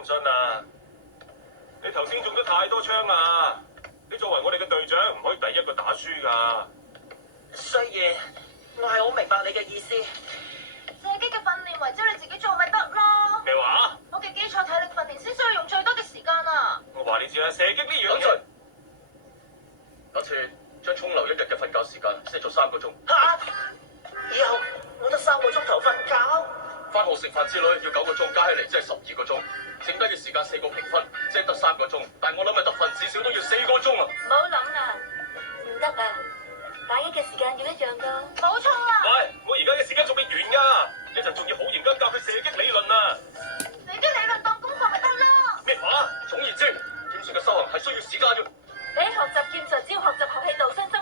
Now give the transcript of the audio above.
唔信啊？你頭先中咗太多槍啊！你作為我哋嘅隊長，唔可以第一個打輸㗎。雖然我係好明白你嘅意思，射擊嘅訓練圍繞你自己做咪得咯。咩話？我嘅基礎體力訓練先需要用最多嘅時間啊！我話你知啦，射擊呢樣等陣嘢。，下次將沖流1日嘅瞓覺時間 set 做3個鐘，以後我得3個鐘頭瞓覺。返學食飯之類要9個鐘，加起嚟即係12個鐘，剩低嘅時間4個評分，即係得3個鐘。但我諗嘅特訓至少都要4個鐘啊！唔好諗啦，唔得啊！打一嘅時間要一樣噶。冇錯啊！喂，我而家嘅時間仲未完㗎，一陣仲要好嚴格教佢射擊理論啊！射擊理論當功課咪得咯。咩話？總言之，劍術嘅修行係需要時間嘅。你喺學習劍術，只要學習合氣道、身心